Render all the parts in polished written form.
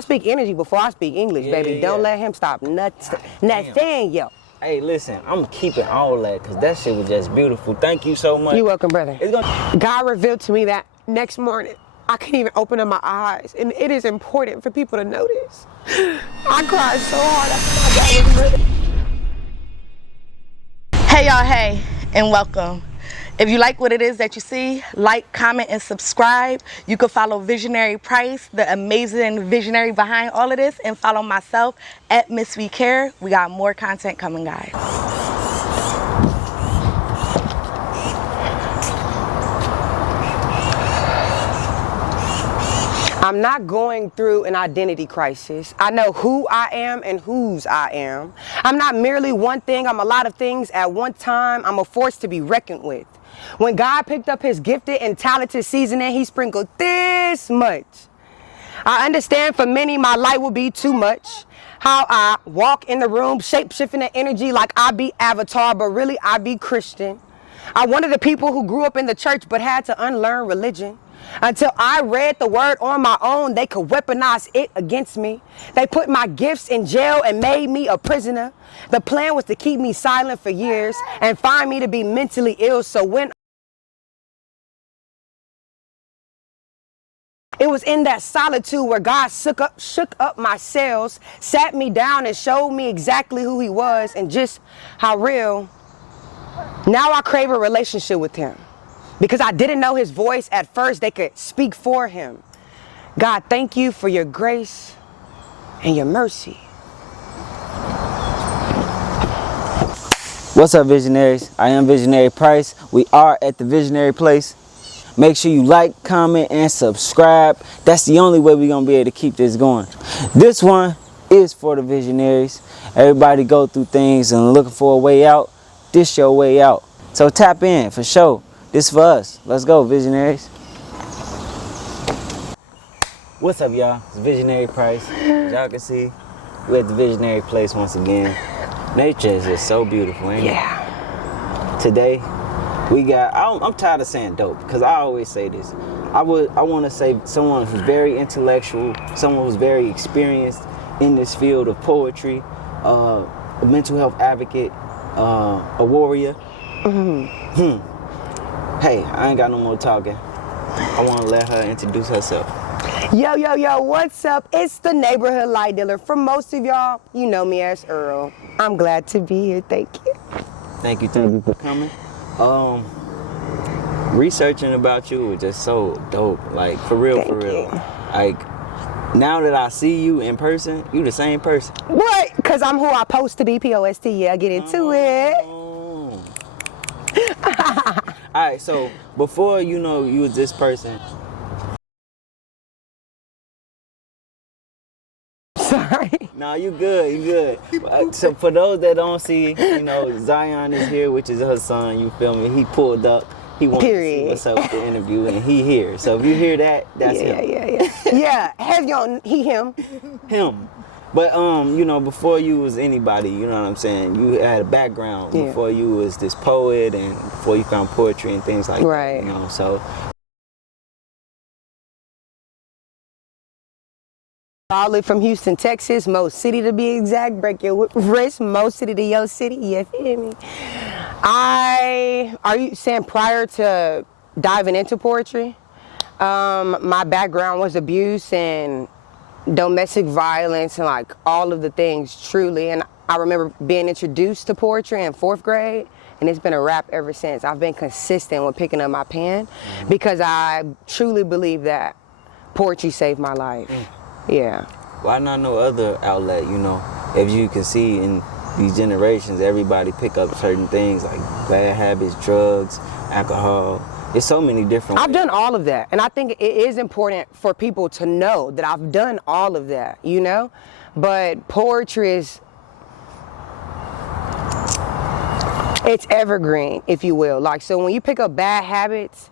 I speak energy before I speak English, baby. Don't let him stop nothing, yo. Hey, listen, I'm keeping all that because that shit was just beautiful. Thank you so much. You're welcome, brother. God revealed to me that next morning I couldn't even open up my eyes, and it is important for people to know this. I cried so hard after my dad was murdered. Hey y'all, hey, and welcome. If you like what it is that you see, like, comment, and subscribe. You can follow Visionary Price, the amazing visionary behind all of this, and follow myself at Miss We Care. We got more content coming, guys. I'm not going through an identity crisis. I know who I am and whose I am. I'm not merely one thing, I'm a lot of things at one time. I'm a force to be reckoned with. When God picked up his gifted and talented seasoning, he sprinkled this much. I understand for many my light will be too much. How I walk in the room, shape-shifting the energy like I be Avatar, but really I be Christian. I'm one of the people who grew up in the church but had to unlearn religion. Until I read the word on my own, they could weaponize it against me. They put my gifts in jail and made me a prisoner. The plan was to keep me silent for years and find me to be mentally ill. So when it was in that solitude where God shook up my cells, sat me down and showed me exactly who he was and just how real. Now I crave a relationship with him. Because I didn't know his voice at first, they could speak for him. God, thank you for your grace and your mercy. What's up, visionaries? I am Visionary Price. We are at the Visionary Place. Make sure you like, comment, and subscribe. That's the only way we're going to be able to keep this going. This one is for the visionaries. Everybody go through things and looking for a way out. This your way out. So tap in for sure. This for us. Let's go, visionaries. What's up, y'all? It's Visionary Price. As y'all can see, we're at the Visionary Place once again. Nature is just so beautiful, ain't it? Today, we got, I'm tired of saying dope, because I always say this. I want to say someone who's very intellectual, someone who's very experienced in this field of poetry, a mental health advocate, a warrior. Hey, I ain't got no more talking. I want to let her introduce herself. Yo, yo, yo, what's up? It's the neighborhood light dealer. For most of y'all, you know me as Earl. I'm glad to be here. Thank you. Thank you for coming. Researching about you was just so dope. Like, for real, Thank for real. you. Like, now that I see you in person, you the same person. What? Because I'm who I supposed to be, P-O-S-T. Yeah, get into it. Alright, so before you know you was this person. Sorry. No, you good. So for those that don't see, you know, Zion is here, which is her son, you feel me? He pulled up. He wanted to see what's up with the interview, and he here. So if you hear that, that's him. Yeah, heavy on him. Him. But you know, before you was anybody, you know what I'm saying? You had a background before you was this poet, and before you found poetry and things like that. You know, so All the way from Houston, Texas, Mo City to be exact. Break your wrist, Mo City to your city. You feel me? Are you saying prior to diving into poetry? My background was abuse and domestic violence and like all of the things, truly. And I remember being introduced to poetry in 4th grade, and it's been a wrap ever since. I've been consistent with picking up my pen because I truly believe that poetry saved my life. Yeah. Why not no other outlet, you know? If you can see in these generations, everybody pick up certain things like bad habits, drugs, alcohol. There's so many different ways. I've done all of that, and I think it is important for people to know that I've done all of that, you know? But poetry is, it's evergreen, if you will. Like, so when you pick up bad habits,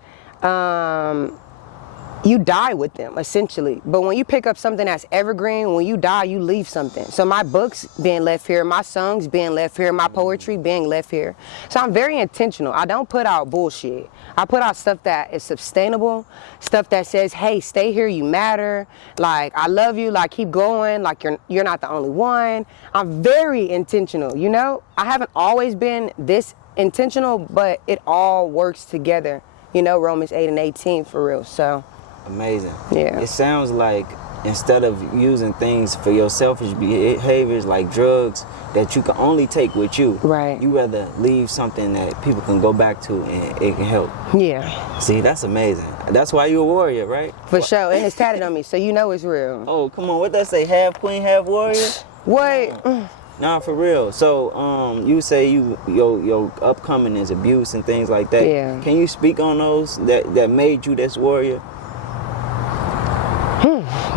you die with them, essentially. But when you pick up something that's evergreen, when you die, you leave something. So my books being left here, my songs being left here, my poetry being left here. So I'm very intentional. I don't put out bullshit. I put out stuff that is sustainable, stuff that says, hey, stay here, you matter. Like, I love you, like, keep going, like, you're not the only one. I'm very intentional, you know? I haven't always been this intentional, but it all works together. You know, Romans 8 and 18 for real, so. Amazing. Yeah. It sounds like instead of using things for your selfish behaviors like drugs that you can only take with you, right, you rather leave something that people can go back to and it can help. Yeah. See, that's amazing. That's why you're a warrior, right? For sure, and it's tatted on me, so you know it's real. Oh, come on, what that say, half queen, half warrior? Wait. Nah, for real. So, you say your upcoming is abuse and things like that. Yeah. Can you speak on those that made you this warrior?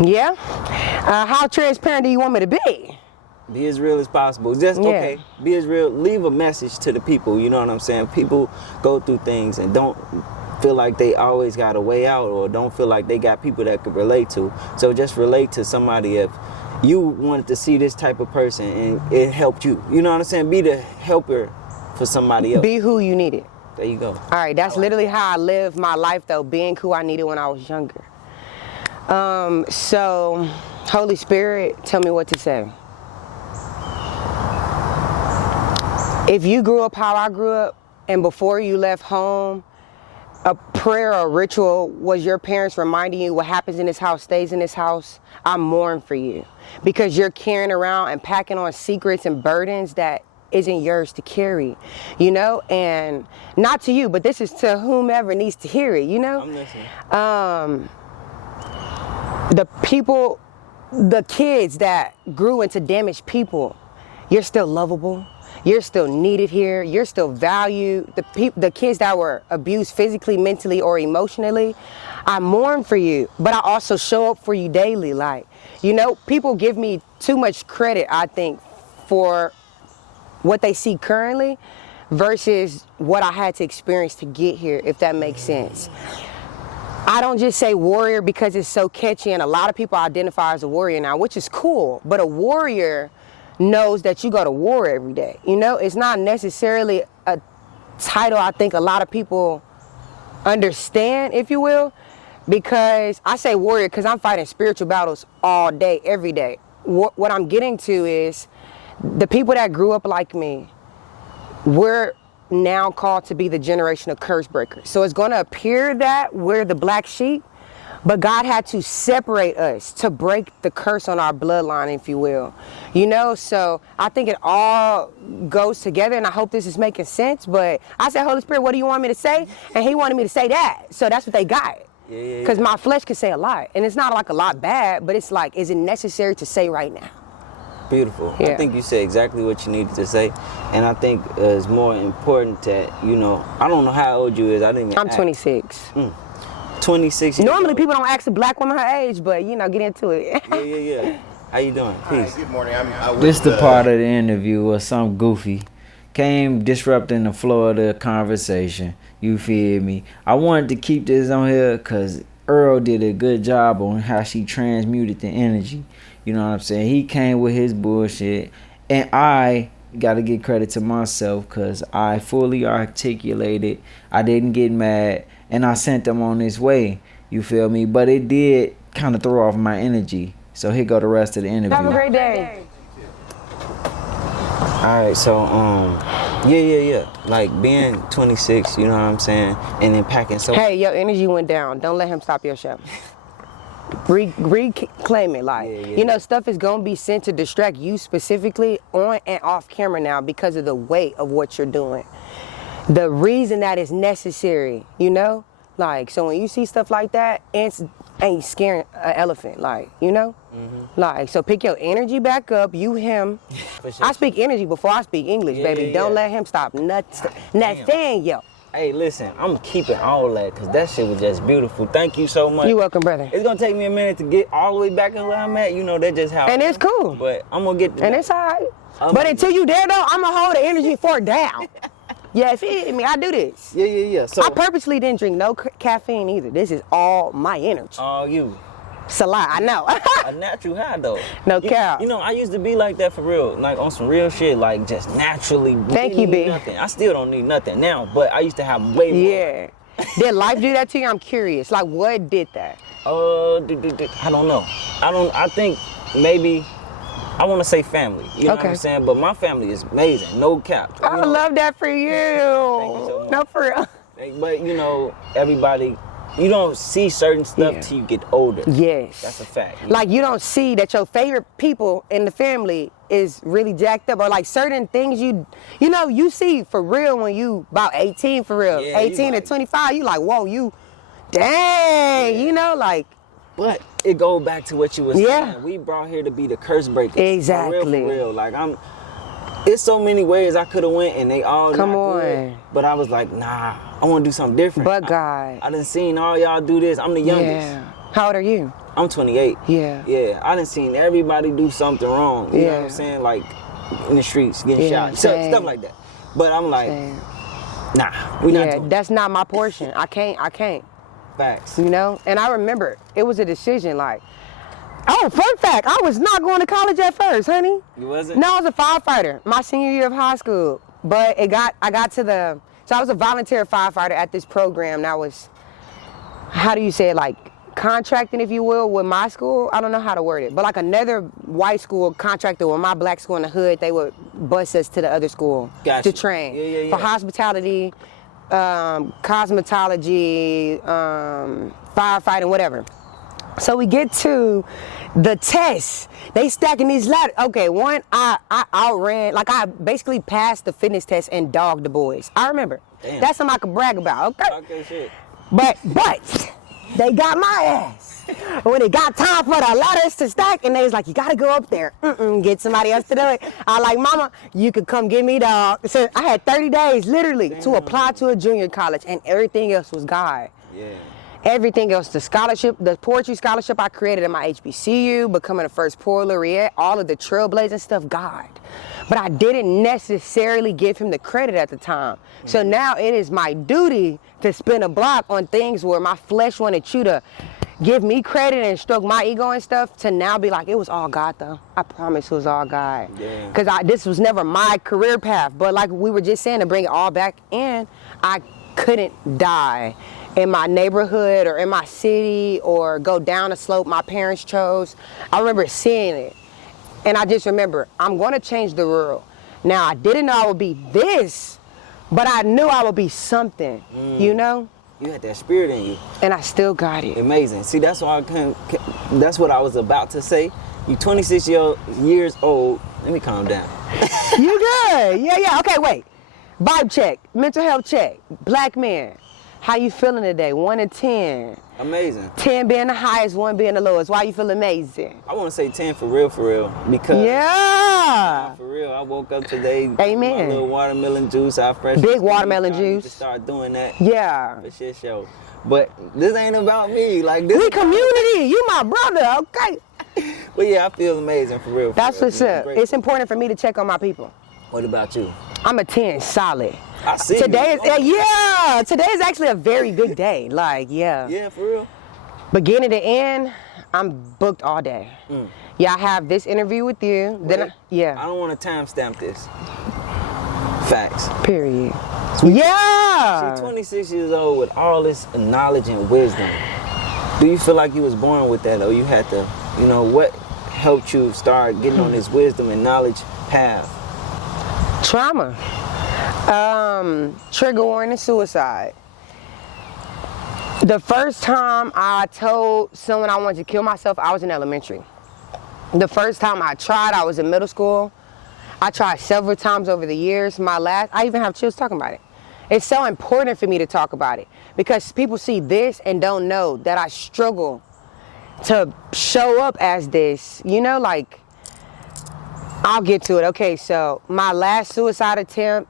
Yeah. How transparent do you want me to be? Be as real as possible. Just okay. Be as real. Leave a message to the people. You know what I'm saying? People go through things and don't feel like they always got a way out, or don't feel like they got people that could relate to. So just relate to somebody if you wanted to see this type of person and it helped you. You know what I'm saying? Be the helper for somebody else. Be who you needed. There you go. All right, that's literally how I lived my life, though, being who I needed when I was younger. So, Holy Spirit, tell me what to say. If you grew up how I grew up, and before you left home, a prayer or ritual was your parents reminding you what happens in this house stays in this house, I mourn for you. Because you're carrying around and packing on secrets and burdens that isn't yours to carry, you know? And not to you, but this is to whomever needs to hear it, you know? I'm listening. The people, the kids that grew into damaged people, you're still lovable. You're still needed here. You're still valued. The kids that were abused physically, mentally, or emotionally, I mourn for you, but I also show up for you daily. Like, you know, people give me too much credit, I think, for what they see currently versus what I had to experience to get here, if that makes sense. I don't just say warrior because it's so catchy, and a lot of people identify as a warrior now, which is cool, but a warrior knows that you go to war every day. You know, it's not necessarily a title I think a lot of people understand, if you will, because I say warrior because I'm fighting spiritual battles all day, every day. What I'm getting to is the people that grew up like me, we're now called to be the generation of curse breakers. So it's going to appear that we're the black sheep, but God had to separate us to break the curse on our bloodline, if you will. You know, so I think it all goes together, and I hope this is making sense. But I said, Holy Spirit, what do you want me to say? And he wanted me to say that. So that's what they got. Because my flesh can say a lot. And it's not like a lot bad, but it's like, is it necessary to say right now? Beautiful. Yeah. I think you said exactly what you needed to say. And I think it's more important that, you know, I don't know how old you is. I didn't even I'm 26. 26 years Normally old. people don't ask a black woman her age, but, you know, get into it. Yeah. How you doing? Peace. Good morning. This the part of the interview where some goofy came disrupting the flow of the conversation. You feel me? I wanted to keep this on here because Earl did a good job on how she transmuted the energy. You know what I'm saying? He came with his bullshit, and I got to give credit to myself because I fully articulated. I didn't get mad, and I sent them on this way. You feel me? But it did kind of throw off my energy. So here go the rest of the interview. Have a great day. All right, so yeah. Like being 26, you know what I'm saying, and then packing so. Hey, your energy went down. Don't let him stop your show. Reclaim it, like, you know, stuff is gonna be sent to distract you specifically on and off camera now because of the weight of what you're doing. The reason that is necessary, you know, like, so when you see stuff like that, ants ain't scaring an elephant, like, you know, like, so pick your energy back up. You, him. Sure. I speak energy before I speak English, baby. Don't let him stop nothing, yo. Hey, listen, I'm keeping all that because that shit was just beautiful. Thank you so much. You welcome, brother. It's gonna take me a minute to get all the way back in where I'm at. You know, that's just how. And it's cool. But I'm gonna get. And it's all right. But until you there, though, I'm gonna hold the energy for it down. Yeah, feed me. I do this. Yeah. So I purposely didn't drink no caffeine either. This is all my energy. all you. It's a lot, I know. A natural high though. No cap. You know, I used to be like that for real, like on some real shit, like just naturally. Thank didn't you, need B. Nothing. I still don't need nothing now, but I used to have way more. Yeah. Did life do that to you? I'm curious. Like, what did that? I don't know. I think maybe. I want to say family. You know what I'm saying? But my family is amazing. No cap. I love that for you. Thank you so much. No, for real. But you know, everybody. You don't see certain stuff till you get older. Yes. That's a fact. Like, you don't see that your favorite people in the family is really jacked up, or like certain things you know, you see for real when you about 18 for real. Yeah, 18 to 25, you like, whoa, you, dang, you know, like. But it goes back to what you were saying. Yeah. We brought here to be the curse breakers. Exactly. For real. Like, it's so many ways I could have went and they all Come not on. good. But I was like, nah, I want to do something different. But God. I done seen all y'all do this. I'm the youngest. Yeah. How old are you? I'm 28. Yeah. Yeah. I done seen everybody do something wrong. You know what I'm Yeah. saying? Like in the streets, getting Yeah, shot. same. Stuff like that. But I'm like, Same. nah, we not Yeah, doing that's not my portion. I can't. facts. You know? And I remember it was a decision, like, oh, fun fact, I was not going to college at first, honey. You wasn't? No, I was a firefighter my senior year of high school. But I got to so I was a volunteer firefighter at this program that was, how do you say it, like contracting, if you will, with my school. I don't know how to word it, but like another white school contracted with my black school in the hood, they would bus us to the other school Gotcha. to train Yeah. for hospitality, cosmetology, firefighting, whatever. So we get to the test. They stacking these ladders. Okay, one, I outran, like I basically passed the fitness test and dogged the boys. I remember. Damn. That's something I could brag about, okay? Okay, shit. But they got my ass. When it got time for the ladders to stack, and they was like, you gotta go up there. Get somebody else to do it. I like, mama, you could come get me, dog. So I had 30 days, literally, to apply to a junior college, and everything else was God. Yeah. Everything else, the scholarship, the poetry scholarship I created in my HBCU, becoming the first poet laureate, all of the trailblazing stuff, God. But I didn't necessarily give him the credit at the time. So now it is my duty to spin a block on things where my flesh wanted you to give me credit and stroke my ego and stuff, to now be like, it was all God though. I promise it was all God. Yeah. Because this was never my career path. But like we were just saying, to bring it all back in, I couldn't die in my neighborhood or in my city or go down a slope my parents chose. I remember seeing it. And I just remember, I'm going to change the world. Now, I didn't know I would be this, but I knew I would be something, you know? You had that spirit in you. And I still got it. Amazing. See, that's why that's what I was about to say. You 26 years old. Let me calm down. You good. Yeah. Okay, wait. Vibe check. Mental health check. Black man. How you feeling today? 1 to 10. Amazing. 10 being the highest, 1 being the lowest. Why you feel amazing? I want to say 10 for real, because Yeah. for real, I woke up today. Amen. My little watermelon juice, I fresh. Big watermelon I need to juice. start doing that. Yeah. For shit show. But this ain't about me. Like this. We community. You my brother, okay? But yeah, I feel amazing for real. That's what's up. It's important for me to check on my people. What about you? I'm a 10 solid. I see. Today you. is today is actually a very good day. Like, yeah. Yeah, for real. Beginning to end, I'm booked all day. Yeah, I have this interview with you. Then I don't want to timestamp this. Facts. Period. She's Yeah. 26 years old with all this knowledge and wisdom. Do you feel like you was born with that, or you had to, you know, what helped you start getting on this wisdom and knowledge path? Trauma. Trigger warning, suicide. The first time I told someone I wanted to kill myself, I was in elementary. The first time I tried, I was in middle school. I tried several times over the years. I even have chills talking about it. It's so important for me to talk about it because people see this and don't know that I struggle to show up as this. You know, like, I'll get to it. Okay, so my last suicide attempt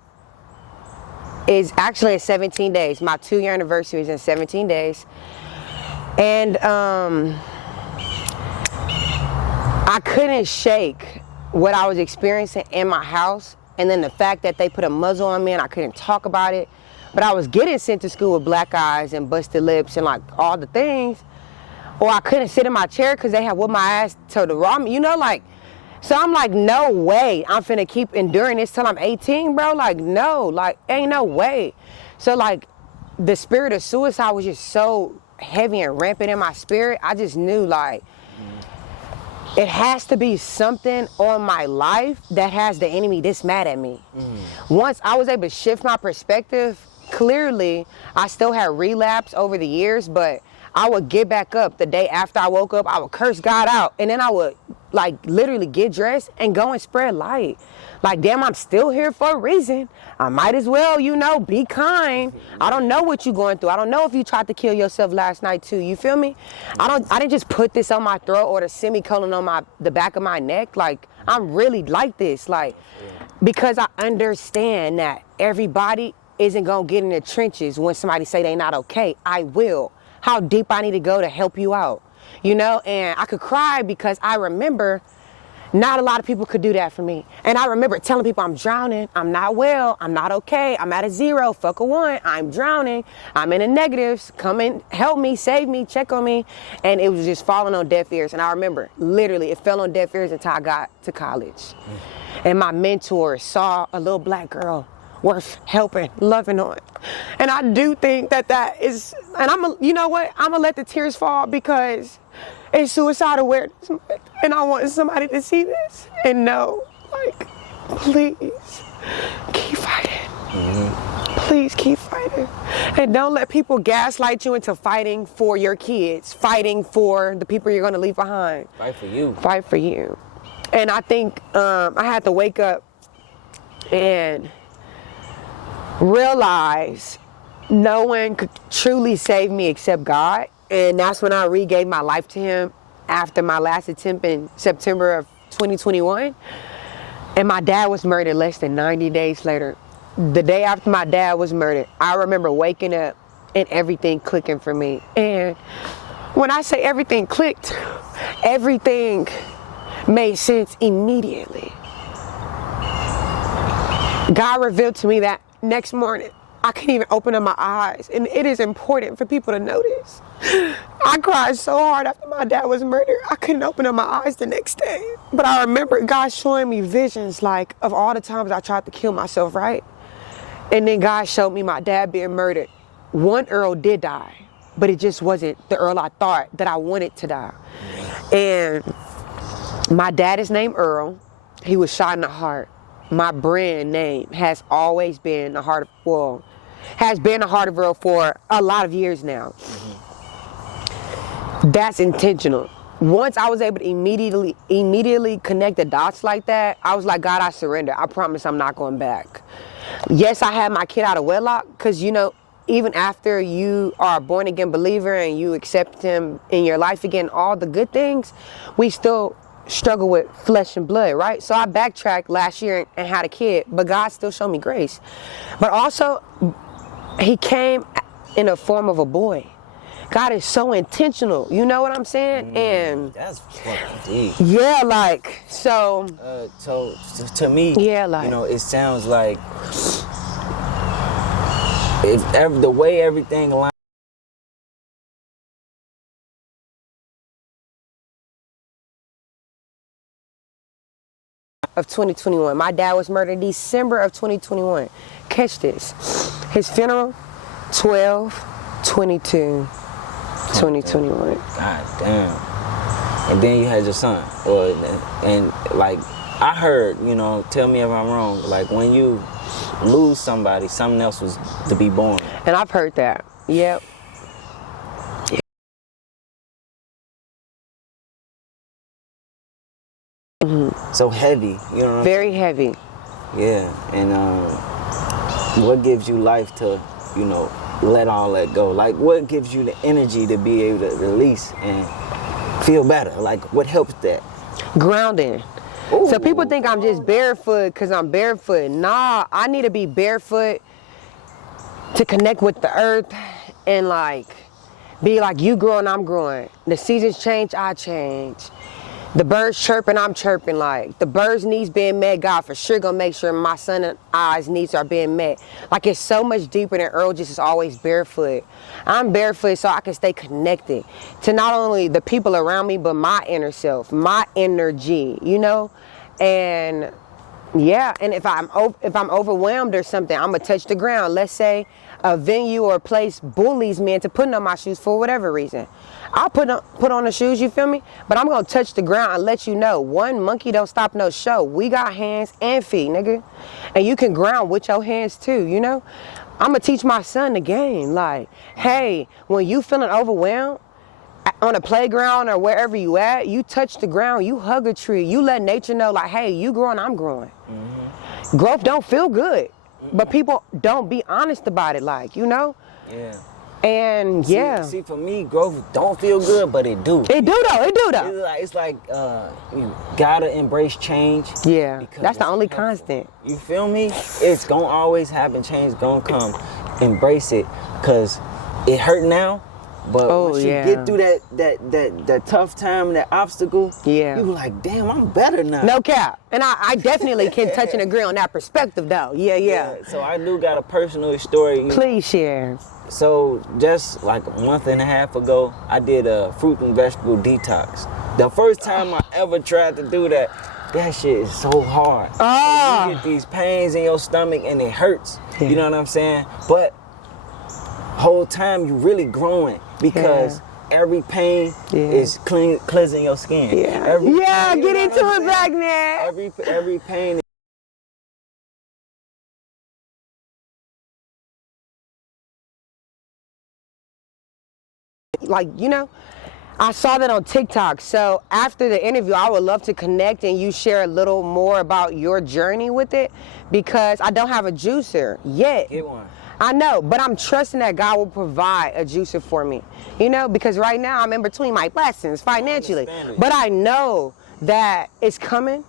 is actually in 17 days. My 2-year anniversary is in 17 days. And I couldn't shake what I was experiencing in my house And then the fact that they put a muzzle on me and I couldn't talk about it. But I was getting sent to school with black eyes and busted lips and like all the things. Or I couldn't sit in my chair because they had whooped my ass to the raw, you know, like. So I'm like, no way I'm finna keep enduring this till I'm 18, bro. Like, no, like, ain't no way. So like, the spirit of suicide was just so heavy and rampant in my spirit. I just knew like, it has to be something on my life that has the enemy this mad at me. Once I was able to shift my perspective, clearly I still had relapse over the years, but I would get back up the day after I woke up. I would curse God out, and then I would like literally get dressed and go and spread light. Like, damn, I'm still here for a reason. I might as well, you know, be kind. I don't know what you're going through. I don't know if you tried to kill yourself last night too. You feel me? I didn't just put this on my throat or the semicolon on the back of my neck. Like, I'm really like this. Like, because I understand that everybody isn't gonna get in the trenches when somebody say they not okay. I will. How deep I need to go to help you out, you know? And I could cry because I remember not a lot of people could do that for me. And I remember telling people I'm drowning, I'm not well, I'm not okay, I'm at a 0, fuck a 1, I'm drowning, I'm in the negatives, come in, help me, save me, check on me. And it was just falling on deaf ears. And I remember, literally, it fell on deaf ears until I got to college. And my mentor saw a little black girl worth helping, loving on. And I do think that is, and you know what? I'm gonna let the tears fall because it's Suicide Awareness Month, and I want somebody to see this and know, like, please keep fighting. Please keep fighting. And don't let people gaslight you into fighting for your kids, fighting for the people you're gonna leave behind. Fight for you. Fight for you. And I think I had to wake up and realize no one could truly save me except God. And that's when I regave my life to him after my last attempt in September of 2021. And my dad was murdered less than 90 days later. The day after my dad was murdered, I remember waking up and everything clicking for me. And when I say everything clicked, everything made sense immediately. God revealed to me that next morning, I couldn't even open up my eyes. And it is important for people to know this. I cried so hard after my dad was murdered, I couldn't open up my eyes the next day. But I remember God showing me visions like of all the times I tried to kill myself, right? And then God showed me my dad being murdered. One Earl did die, but it just wasn't the Earl I thought that I wanted to die. And my dad is named Earl. He was shot in the heart. My brand name has always been the Heart of, well, has been the Heart of Earl for a lot of years now. That's intentional. Once I was able to immediately connect the dots like that, I was like, God, I surrender. I promise I'm not going back. Yes, I had my kid out of wedlock because, you know, even after you are a born again believer and you accept him in your life again, all the good things, we still struggle with flesh and blood, right? So I backtracked last year and had a kid, but God still showed me grace. But also, he came in a form of a boy. God is so intentional, you know what I'm saying? And that's fucking deep. Yeah, like, so. So to me, yeah, like, you know, it sounds like the way everything aligns. Of 2021. My dad was murdered December of 2021. Catch this. His funeral, 12/22/2021. God damn. And then you had your son. And like, I heard, you know, tell me if I'm wrong, like when you lose somebody, something else was to be born. And I've heard that. Yep. So heavy, you know. Very heavy. Yeah, and what gives you life to, you know, let all that go? Like, what gives you the energy to be able to release and feel better? Like, what helps that? Grounding. Ooh. So people think I'm just barefoot because I'm barefoot. Nah, I need to be barefoot to connect with the earth and like be like you growing, I'm growing. The seasons change, I change. The birds chirping, I'm chirping. Like, the birds' needs being met, God for sure gonna make sure my son and I's needs are being met. Like, it's so much deeper than Earl just is always barefoot. I'm barefoot so I can stay connected to not only the people around me, but my inner self, my energy, you know? And yeah, and if I'm overwhelmed or something, I'm gonna touch the ground. Let's say a venue or a place bullies me into putting on my shoes for whatever reason. I'll put on the shoes, you feel me? But I'm gonna touch the ground and let you know, one monkey don't stop no show. We got hands and feet, nigga. And you can ground with your hands too, you know? I'm gonna teach my son the game. Like, hey, when you feeling overwhelmed, on a playground or wherever you at, you touch the ground, you hug a tree, you let nature know like, hey, you growing, I'm growing. Mm-hmm. Growth don't feel good, but people don't be honest about it, like, you know? Yeah. And See, for me, growth don't feel good, but it do. It do though. It's like you gotta embrace change. Yeah, that's the only constant. You feel me? It's gonna always happen. Change gonna come. Embrace it, cause it hurt now. But once you get through that tough time, that obstacle, you be like, damn, I'm better now. No cap. And I definitely can touch and agree on that perspective though. Yeah. So I do got a personal story. Please share. So just like a month and a half ago, I did a fruit and vegetable detox. The first time I ever tried to do that shit is so hard. You get these pains in your stomach and it hurts. Yeah. You know what I'm saying? But whole time you really growing because every pain is cleansing your skin. Yeah, get into it back there. Every pain. Like, you know, I saw that on TikTok. So after the interview, I would love to connect and you share a little more about your journey with it, because I don't have a juicer yet. Get one. I know, but I'm trusting that God will provide a juicer for me, you know, because right now I'm in between my blessings financially, but I know that it's coming,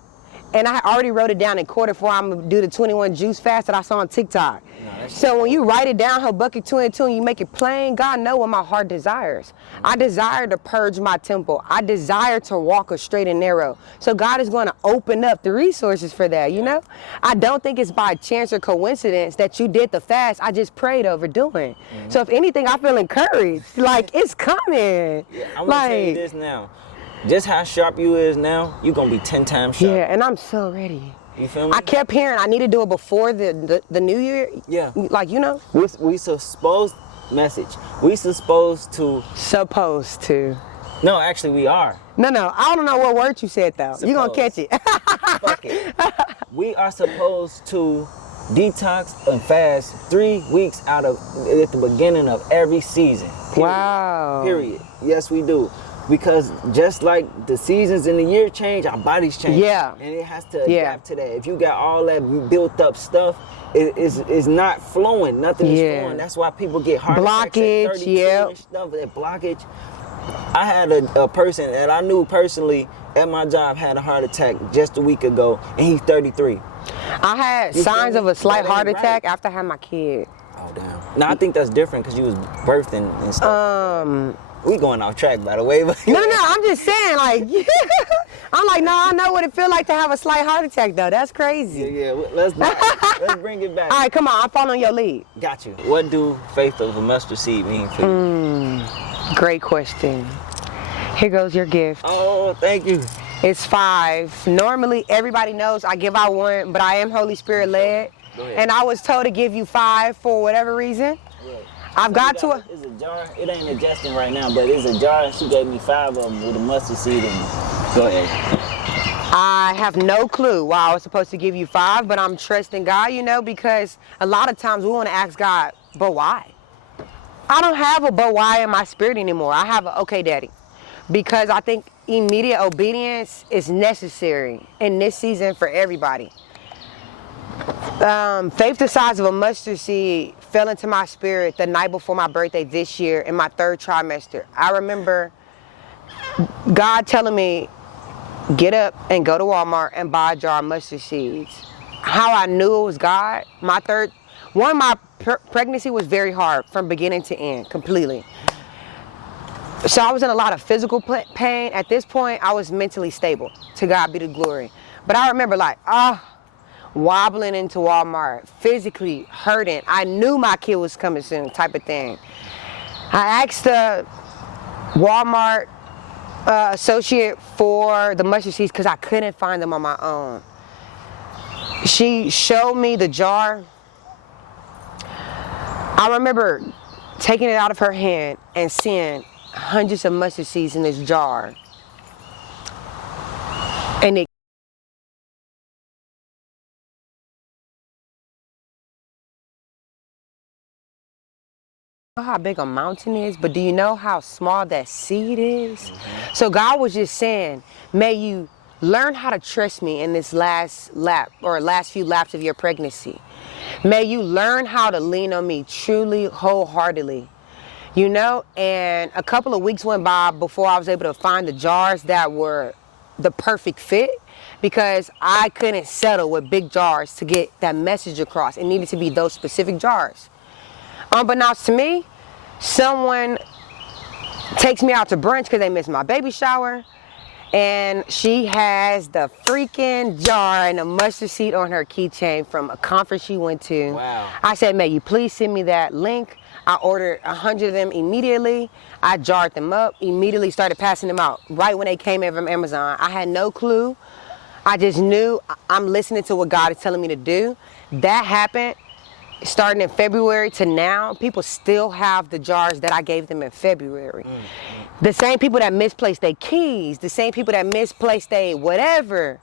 and I already wrote it down in quarter four. I'm gonna do the 21 juice fast that I saw on TikTok. So when you write it down, Habakkuk 2 and 2, and you make it plain, God know what my heart desires. I desire to purge my temple. I desire to walk a straight and narrow. So God is going to open up the resources for that, you know? I don't think it's by chance or coincidence that you did the fast I just prayed over doing. So if anything, I feel encouraged. Like, it's coming. I'm going to tell you this now. Just how sharp you is now, you're going to be 10 times sharper. Yeah, and I'm so ready. You feel me? I kept hearing I need to do it before the new year. Yeah. Like, you know? We supposed we supposed to. No, actually we are. No, I don't know what word you said though. You're gonna catch it. Fuck it. We are supposed to detox and fast 3 weeks out of at the beginning of every season. Period. Wow. Period. Yes, we do. Because just like the seasons in the year change, our bodies change. Yeah. And it has to adapt to that. If you got all that built up stuff, it is not flowing. Nothing is flowing. That's why people get heart attacks at 32 and stuff. That blockage. I had a person that I knew personally at my job had a heart attack just a week ago, and he's 33. I had signs of a slight heart attack after I had my kid. Oh, damn. Now, I think that's different because you was birthed and stuff. We going off track, by the way. But no, I'm just saying, like, I'm like, no, I know what it feel like to have a slight heart attack, though. That's crazy. Yeah, let's bring it back. All right, come on, I'm following your lead. Got you. What do faith of a mustard seed mean for you? Great question. Here goes your gift. Oh, thank you. It's 5. Normally, everybody knows I give out 1, but I am Holy Spirit led. And I was told to give you 5 for whatever reason. I've got to a... It's a jar. It ain't adjusting right now, but it's a jar, and she gave me 5 of them with a mustard seed in them. Go ahead. I have no clue why I was supposed to give you 5, but I'm trusting God, you know, because a lot of times we want to ask God, but why? I don't have a but why in my spirit anymore. I have a okay, daddy. Because I think immediate obedience is necessary in this season for everybody. Faith the size of a mustard seed fell into my spirit the night before my birthday this year in my 3rd trimester. I remember God telling me, get up and go to Walmart and buy a jar of mustard seeds. How I knew it was God, my pregnancy was very hard from beginning to end, completely. So I was in a lot of physical pain. At this point, I was mentally stable. To God be the glory. But I remember like, wobbling into Walmart, physically hurting. I knew my kid was coming soon, type of thing. I asked the Walmart associate for the mustard seeds because I couldn't find them on my own. She showed me the jar. I remember taking it out of her hand and seeing hundreds of mustard seeds in this jar. And it know how big a mountain is, but do you know how small that seed is? So God was just saying, may you learn how to trust me in this last lap or last few laps of your pregnancy. May you learn how to lean on me truly, wholeheartedly. You know, and a couple of weeks went by before I was able to find the jars that were the perfect fit, because I couldn't settle with big jars to get that message across. It needed to be those specific jars. Unbeknownst to me, someone takes me out to brunch because they missed my baby shower, and she has the freaking jar and a mustard seed on her keychain from a conference she went to. Wow. I said, may you please send me that link. I ordered 100 of them immediately. I jarred them up, immediately started passing them out right when they came in from Amazon. I had no clue. I just knew I'm listening to what God is telling me to do. That happened. Starting in February to now, people still have the jars that I gave them in February. The same people that misplaced their keys, the same people that misplaced their whatever,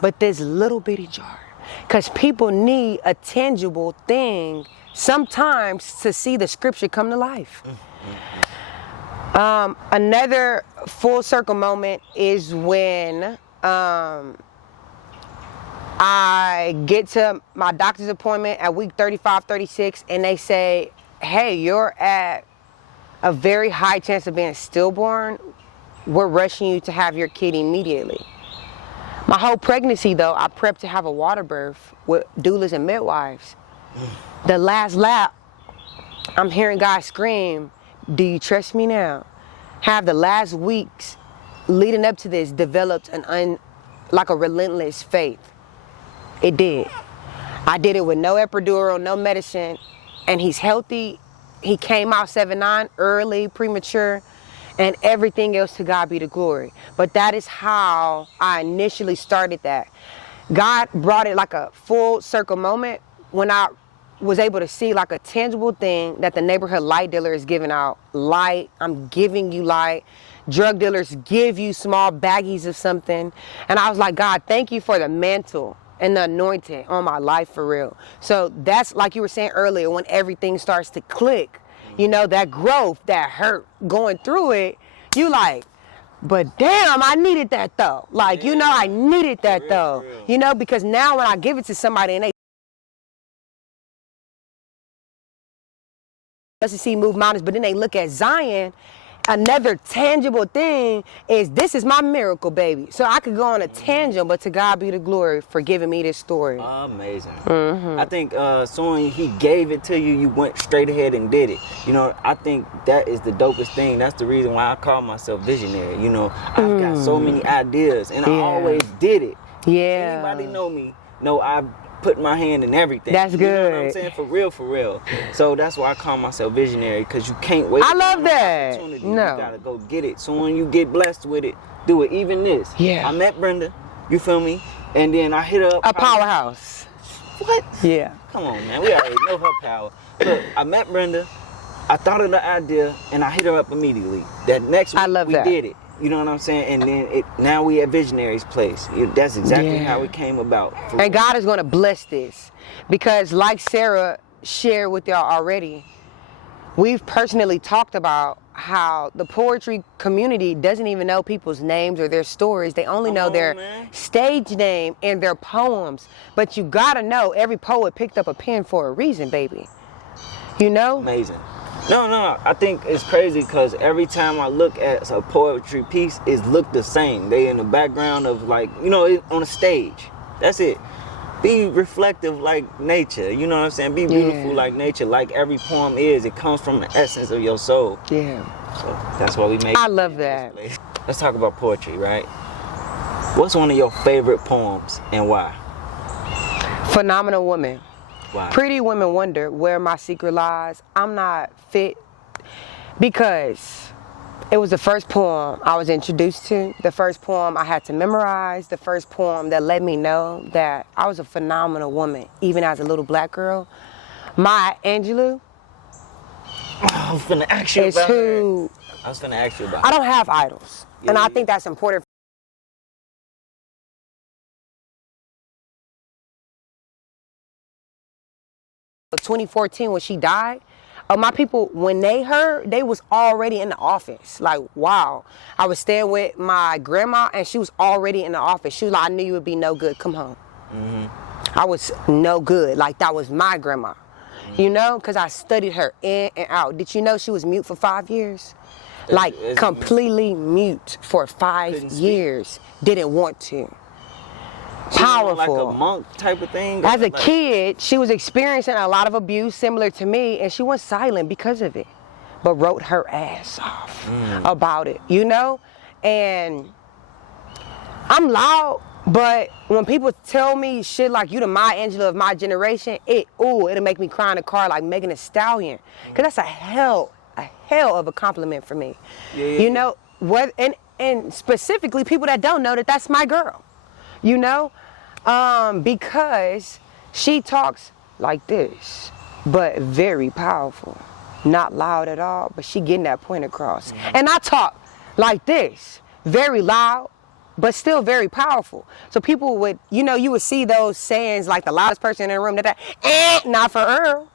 but this little bitty jar. Because people need a tangible thing sometimes to see the scripture come to life. Another full circle moment is when I get to my doctor's appointment at week 35, 36, and they say, hey, you're at a very high chance of being stillborn. We're rushing you to have your kid immediately. My whole pregnancy, though, I prepped to have a water birth with doulas and midwives. The last lap, I'm hearing God scream, do you trust me now? Have the last weeks leading up to this developed like a relentless faith. It did. I did it with no epidural, no medicine, and he's healthy. He came out 7'9", early, premature, and everything else, to God be the glory. But that is how I initially started that. God brought it like a full circle moment when I was able to see like a tangible thing that the neighborhood light dealer is giving out. Light, I'm giving you light. Drug dealers give you small baggies of something. And I was like, God, thank you for the mantle and the anointing on my life, for real. So that's, like you were saying earlier, when everything starts to click, you know, that growth, that hurt, going through it, you like, but damn, I needed that though. Like, you know, I needed that though. You know, because now when I give it to somebody and they doesn't see move mountains, but then they look at Zion, another tangible thing is, this is my miracle, baby. So I could go on a tangent, but to God be the glory for giving me this story. Amazing. I think soon he gave it to you, you went straight ahead and did it. You know, I think that is the dopest thing. That's the reason why I call myself visionary. You know, I've got so many ideas, and I always did it. Yeah. Anybody know me? No, I've put my hand in everything. That's good. You know what I'm saying? For real, for real. So that's why I call myself visionary, because you can't wait. I love that. No. You gotta go get it. So when you get blessed with it, do it. Even this. Yeah. I met Brenda, you feel me? And then I hit her up. A powerhouse. What? Yeah. Come on, man. We already know her power. Look, I met Brenda, I thought of the idea, and I hit her up immediately. That next week, we did it. You know what I'm saying? And then now we at Visionary's place. That's exactly how it came about. And God is going to bless this, because like Sarah shared with y'all already, we've personally talked about how the poetry community doesn't even know people's names or their stories. They only know their stage name and their poems. But you got to know every poet picked up a pen for a reason, baby. You know? Amazing. No, I think it's crazy because every time I look at a poetry piece, it look the same. They in the background of, like, you know, on a stage. That's it. Be reflective like nature, you know what I'm saying? Be beautiful like nature, like every poem is. It comes from the essence of your soul. Yeah. So that's why we make. I love that. Let's talk about poetry, right? What's one of your favorite poems and why? Phenomenal Woman. Why? Pretty women wonder where my secret lies. I'm not fit because it was the first poem I was introduced to, the first poem I had to memorize, the first poem that let me know that I was a phenomenal woman, even as a little black girl. My Angelo I was finna ask you is about who I was finna ask you about. I don't have idols, and I think that's important. 2014 when she died, my people, when they heard, they was already in the office. Like, wow. I was staying with my grandma and she was already in the office. She was like, I knew you would be no good, come home. I was no good, like that was my grandma. You know, because I studied her in and out. Did you know she was mute for 5 years? Like completely mute for 5 years. Didn't want to. Powerful. Like a monk type of thing? As a kid, she was experiencing a lot of abuse similar to me, and she went silent because of it, but wrote her ass off about it, you know? And I'm loud, but when people tell me shit like you the Maya Angelou of my generation, it'll make me cry in the car like Megan Thee Stallion, because that's a hell of a compliment for me. You know, what, and specifically people that don't know that that's my girl, you know? Because she talks like this, but very powerful. Not loud at all, but she getting that point across. And I talk like this, very loud, but still very powerful. So people would, you know, you would see those sayings like the loudest person in the room, not for Earl.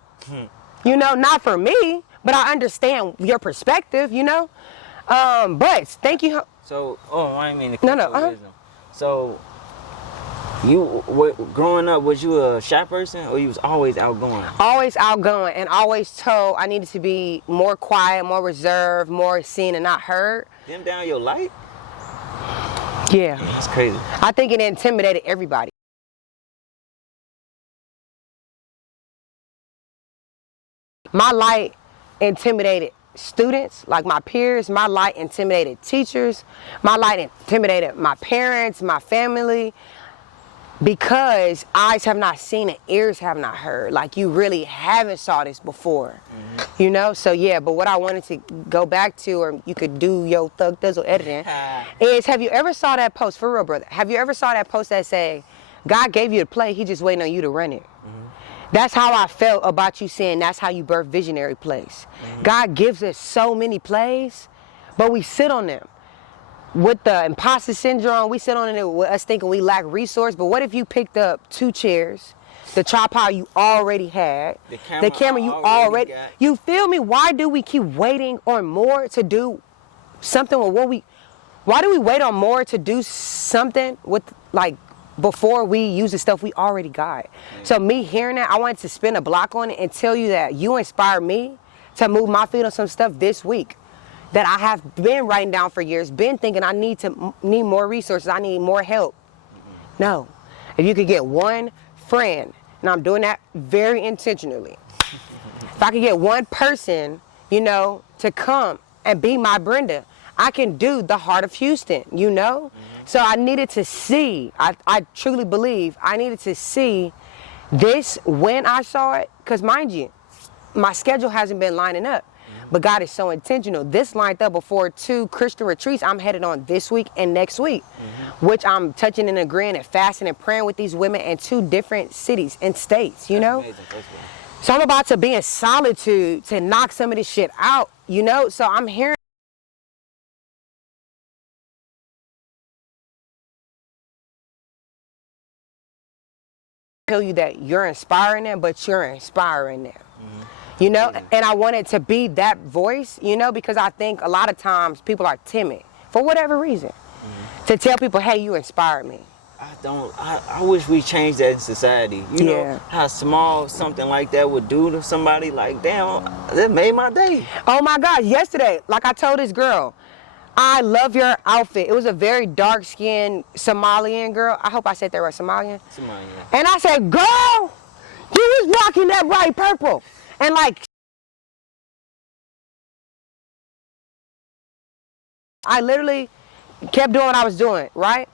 You know, not for me, but I understand your perspective, you know? But thank you. So, I didn't mean to No. So, growing up, was you a shy person or you was always outgoing? Always outgoing and always told I needed to be more quiet, more reserved, more seen and not heard. Dim down your light? Yeah. That's crazy. I think it intimidated everybody. My light intimidated students, like my peers. My light intimidated teachers. My light intimidated my parents, my family. Because eyes have not seen and ears have not heard. Like you really haven't saw this before. You know? So yeah, but what I wanted to go back to, or you could do your thug thizzle editing, is have you ever saw that post, for real brother, have you ever saw that post that say, God gave you the play, he just waiting on you to run it? That's how I felt about you saying that's how you birth visionary plays. God gives us so many plays, but we sit on them. With the imposter syndrome, we sit on it with us thinking we lack resource. But what if you picked up 2 chairs, the tripod you already had, the camera you already got. You feel me? Why do we keep waiting on more to do something with why do we wait on more to do something with, like, before we use the stuff we already got? So me hearing that, I wanted to spin a block on it and tell you that you inspired me to move my feet on some stuff this week that I have been writing down for years, been thinking I need more resources, I need more help. No. If you could get one friend, and I'm doing that very intentionally, if I could get one person, you know, to come and be my Brenda, I can do the Heart of Houston, you know? So I needed to see, I truly believe, I needed to see this when I saw it, because mind you, my schedule hasn't been lining up. But God is so intentional. This lined up before 2 Christian retreats I'm headed on this week and next week, which I'm touching and agreeing and fasting and praying with these women in 2 different cities and states, you know? So I'm about to be in solitude to knock some of this shit out, you know? So I'm hearing tell you that you're inspiring them, but you're inspiring them. You know, and I wanted to be that voice, you know, because I think a lot of times people are timid for whatever reason to tell people, hey, you inspired me. I wish we changed that in society. You know how small something like that would do to somebody. Like, damn, that made my day. Oh my gosh, yesterday, like I told this girl, I love your outfit. It was a very dark-skinned Somalian girl. I hope I said that right, Somalian? Somalian. And I said, girl, you was rocking that bright purple. And like, I literally kept doing what I was doing, right?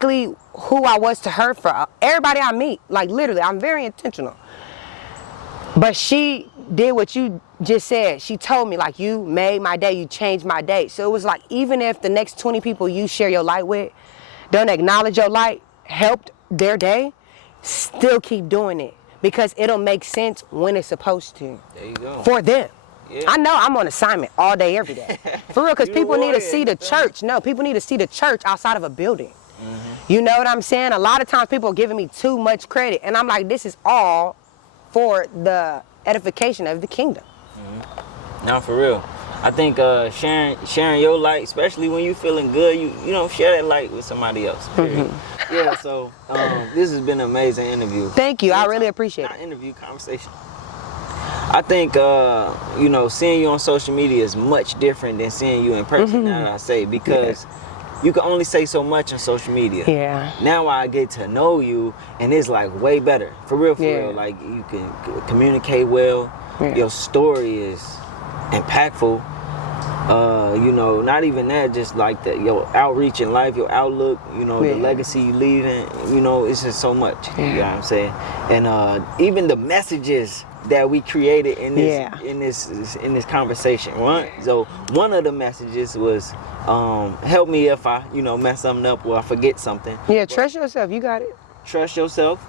Who I was to her, for everybody I meet, like literally, I'm very intentional. But she did what you just said. She told me, like, you made my day, you changed my day. So it was like, even if the next 20 people you share your light with don't acknowledge your light, helped their day, still keep doing it, because it'll make sense when it's supposed to. There you go. For them. Yeah. I know I'm on assignment all day, every day. For real, because people need to see the church. No, people need to see the church outside of a building. You know what I'm saying? A lot of times people are giving me too much credit, and I'm like, this is all for the edification of the kingdom. No, for real. I think sharing your light, especially when you feeling good, you know, share that light with somebody else. Yeah, so this has been an amazing interview. Thank you. I really appreciate it. Interview, conversation. I think, you know, seeing you on social media is much different than seeing you in person, now that I say, because you can only say so much on social media. Yeah. Now I get to know you, and it's like way better. For real, for real. Like, you can communicate well. Your story is impactful. You know, not even that, just like your outreach in life, your outlook, you know, the legacy you leaving, you know, it's just so much. You know what I'm saying? And even the messages that we created in this conversation, right? So one of the messages was, help me if I, you know, mess something up or I forget something. Yeah, trust yourself. You got it. Trust yourself.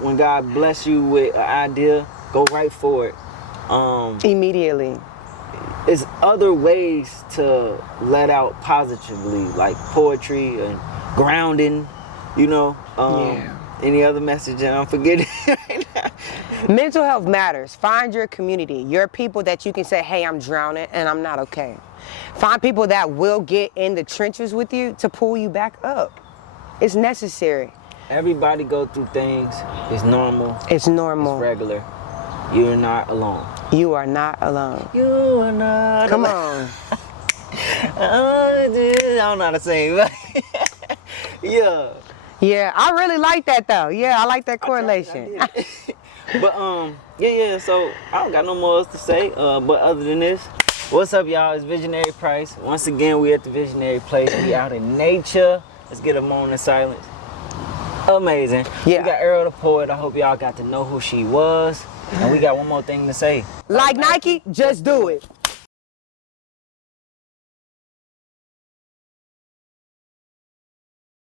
When God bless you with an idea, go right for it. Immediately. There's other ways to let out positively, like poetry and grounding, you know. Any other message that I'm forgetting right now? Mental health matters. Find your community, your people that you can say, hey, I'm drowning and I'm not okay. Find people that will get in the trenches with you to pull you back up. It's necessary. Everybody go through things. It's normal. It's normal. It's regular. You're not alone. You are not alone. You are not Come alone. on. I don't know how to sing, but yeah. Yeah, I really like that though. Yeah, I like that correlation. But yeah, so I don't got no more else to say. But other than this, what's up, y'all? It's Visionary Price. Once again, we at the Visionary Place. We out in nature. Let's get a moment of silence. Amazing. Yeah. We got Earl the Poet. I hope y'all got to know who she was. And we got one more thing to say. Like Nike, just do it.